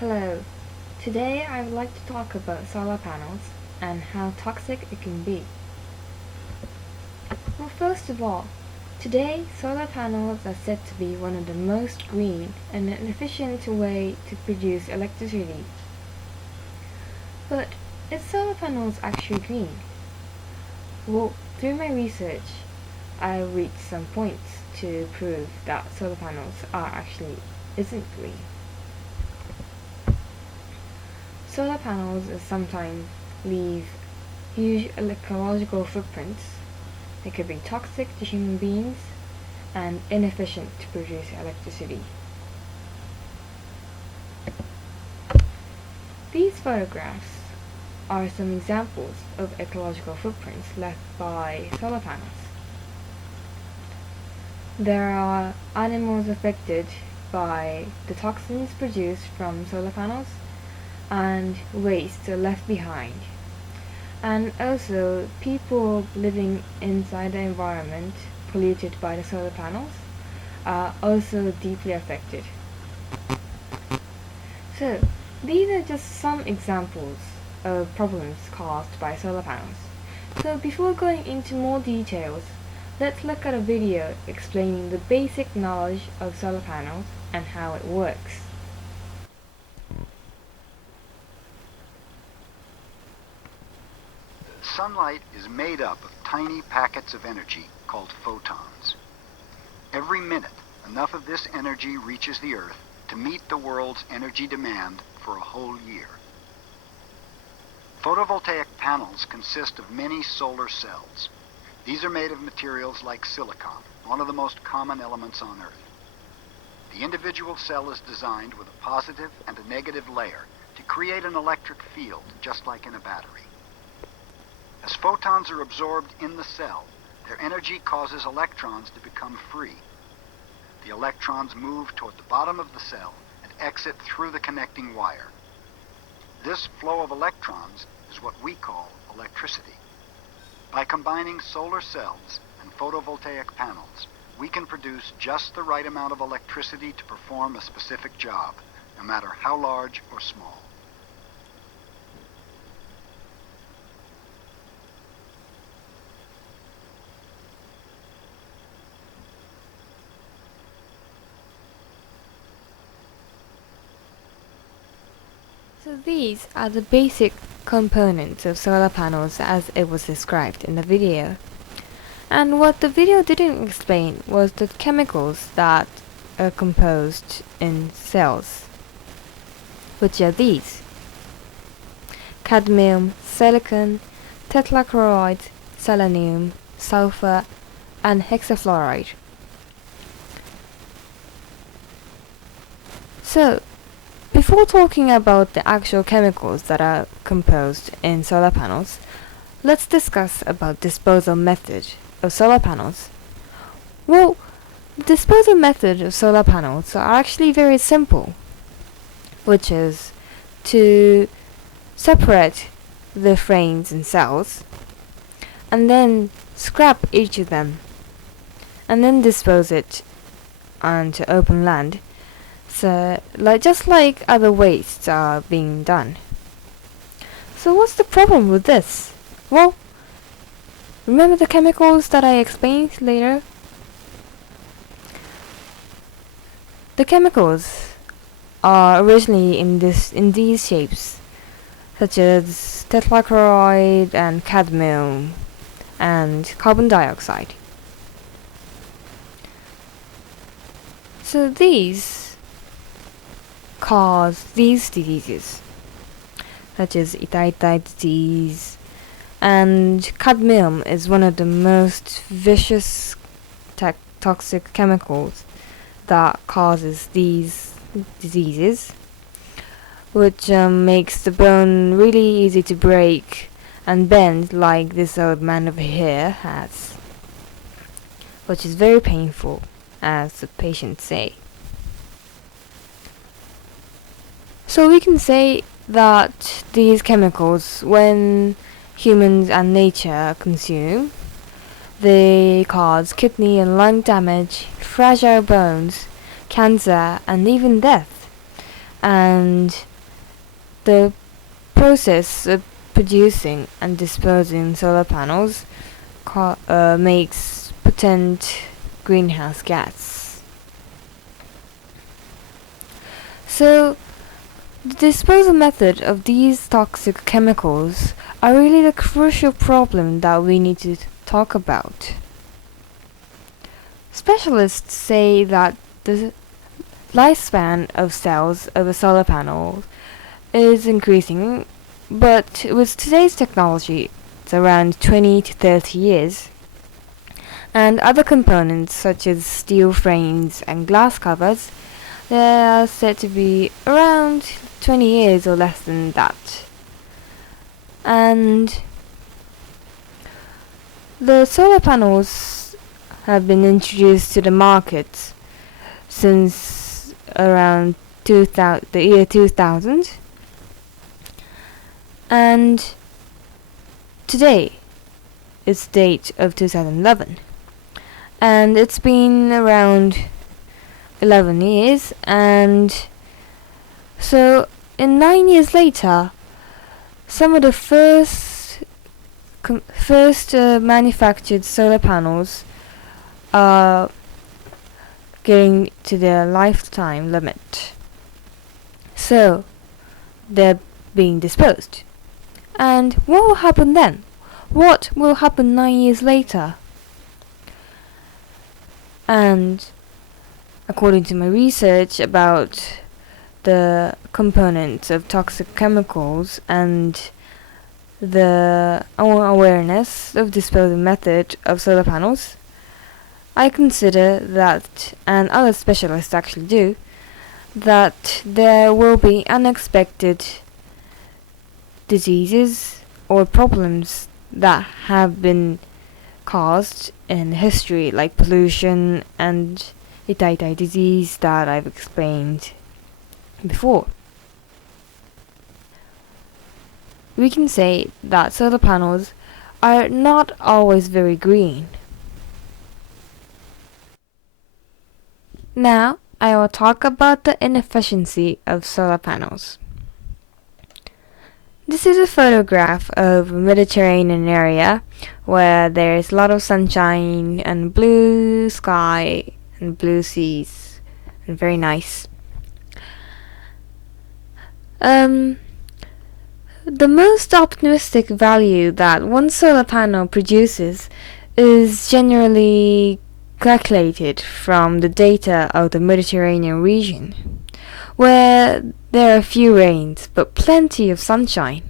Hello. Today I would like to talk about solar panels and how toxic it can be. Well, first of all, today solar panels are said to be one of the most green and an efficient way to produce electricity. But is solar panels actually green? Well, through my research, I reached some points to prove that solar panels isn't green. Solar panels sometimes leave huge ecological footprints. They could be toxic to human beings and inefficient to produce electricity. These photographs are some examples of ecological footprints left by solar panels. There are animals affected by the toxins produced from solar panels and waste left behind. And also, people living inside the environment polluted by the solar panels are also deeply affected. So, these are just some examples of problems caused by solar panels. So before going into more details, let's look at a video explaining the basic knowledge of solar panels and how it works. Sunlight is made up of tiny packets of energy called photons. Every minute, enough of this energy reaches the Earth to meet the world's energy demand for a whole year. Photovoltaic panels consist of many solar cells. These are made of materials like silicon, one of the most common elements on Earth. The individual cell is designed with a positive and a negative layer to create an electric field, just like in a battery. As photons are absorbed in the cell, their energy causes electrons to become free. The electrons move toward the bottom of the cell and exit through the connecting wire. This flow of electrons is what we call electricity. By combining solar cells and photovoltaic panels, we can produce just the right amount of electricity to perform a specific job, no matter how large or small. So these are the basic components of solar panels as it was described in the video. And what the video didn't explain was the chemicals that are composed in cells, which are these: cadmium, silicon, tetrachloride, selenium, sulfur, and hexafluoride. So, before talking about the actual chemicals that are composed in solar panels, let's discuss about disposal method of solar panels. Well, the disposal method of solar panels are actually very simple, which is to separate the frames and cells and then scrap each of them and then dispose it onto open land. So, just like other wastes are being done. So what's the problem with this? Well, remember the chemicals that I explained later? The chemicals are originally in these shapes, such as tetrachloride and cadmium and carbon dioxide. So these cause these diseases, such as Itaita disease, and cadmium is one of the most vicious toxic chemicals that causes these diseases, which makes the bone really easy to break and bend like this old man over here has, which is very painful, as the patients say. So we can say that these chemicals, when humans and nature consume, they cause kidney and lung damage, fragile bones, cancer, and even death. And the process of producing and disposing solar panels makes potent greenhouse gas. So, the disposal method of these toxic chemicals are really the crucial problem that we need to talk about. Specialists say that the lifespan of cells of a solar panel is increasing, but with today's technology, it's around 20 to 30 years. And other components such as steel frames and glass covers, they are said to be around 20 years or less than that. And the solar panels have been introduced to the market since around the year 2000, and today is the date of 2011, and it's been around 11 years, and so in 9 years later, some of the first manufactured solar panels are getting to their lifetime limit. So they're being disposed. And what will happen then? What will happen 9 years later? And according to my research about the components of toxic chemicals and the awareness of disposal method of solar panels, I consider that, and other specialists actually do, that there will be unexpected diseases or problems that have been caused in history, like pollution and itai disease that I've explained before. We can say that solar panels are not always very green. Now, I will talk about the inefficiency of solar panels. This is a photograph of a Mediterranean area where there is a lot of sunshine and blue sky and blue seas, and very nice. The most optimistic value that one solar panel produces is generally calculated from the data of the Mediterranean region, where there are few rains but plenty of sunshine.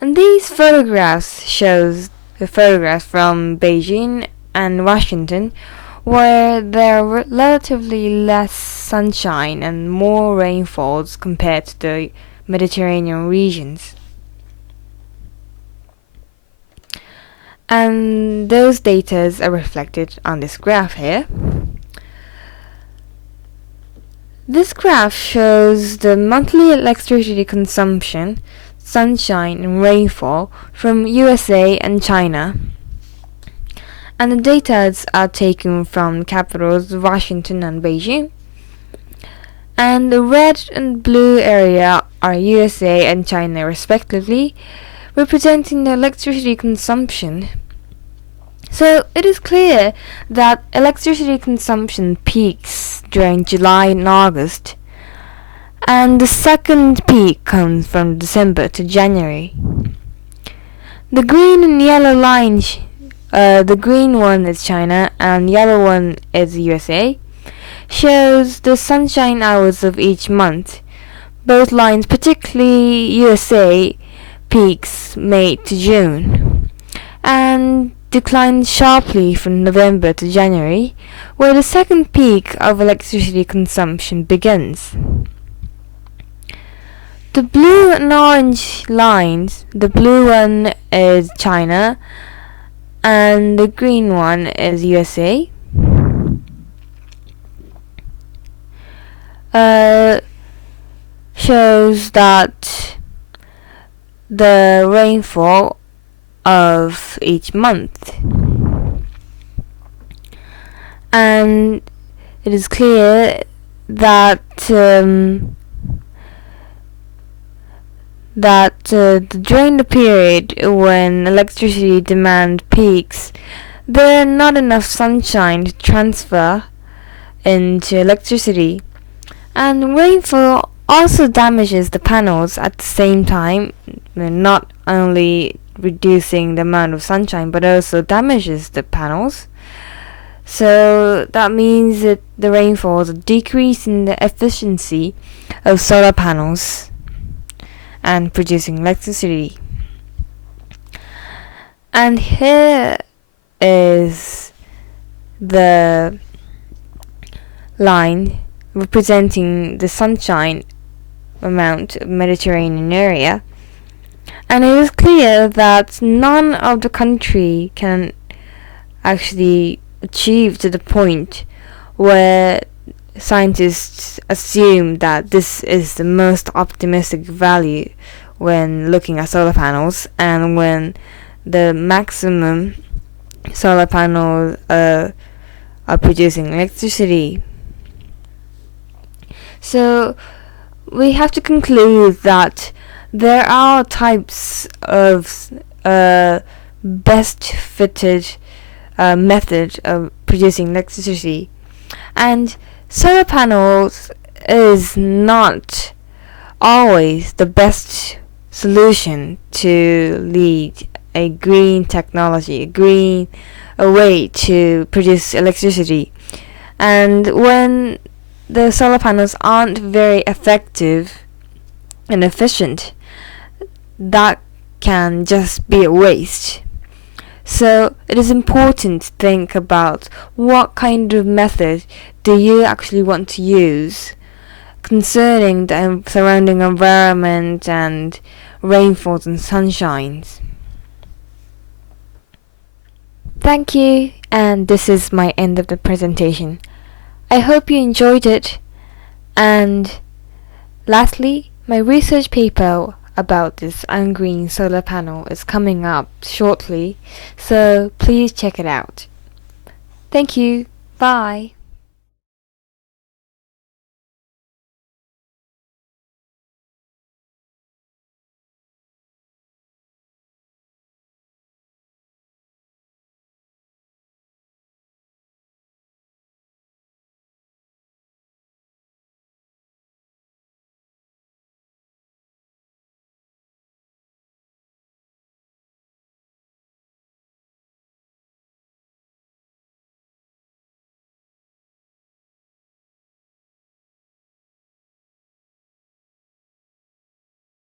And these photographs shows the photographs from Beijing and Washington, where there are relatively less sunshine and more rainfalls compared to the Mediterranean regions. And those data are reflected on this graph here. This graph shows the monthly electricity consumption, sunshine and rainfall from USA and China. And the data are taken from capitals Washington and Beijing. And the red and blue area are USA and China respectively, representing the electricity consumption. So it is clear that electricity consumption peaks during July and August, and the second peak comes from December to January. The green and yellow lines, the green one is China and the yellow one is USA, shows the sunshine hours of each month. Both lines, particularly USA, peaks May to June, and declines sharply from November to January, where the second peak of electricity consumption begins. The blue and orange lines, the blue one is China and the green one is USA, shows that the rainfall of each month, and it is clear that that during the period when electricity demand peaks, there are not enough sunshine to transfer into electricity, and rainfall also damages the panels at the same time, not only reducing the amount of sunshine but also damages the panels. So that means that the rainfall is a decrease in the efficiency of solar panels and producing electricity. And here is the line representing the sunshine amount of Mediterranean area, and it is clear that none of the country can actually achieve to the point where scientists assume that this is the most optimistic value when looking at solar panels, and when the maximum solar panels are producing electricity. So we have to conclude that there are types of best fitted method of producing electricity, and solar panels is not always the best solution to lead a green technology, a way to produce electricity. And when the solar panels aren't very effective and efficient, that can just be a waste. So it is important to think about what kind of method do you actually want to use concerning the surrounding environment and rainfalls and sunshines. Thank you, and this is my end of the presentation. I hope you enjoyed it, and lastly, my research paper about this ungreen solar panel is coming up shortly, so please check it out. Thank you. Bye.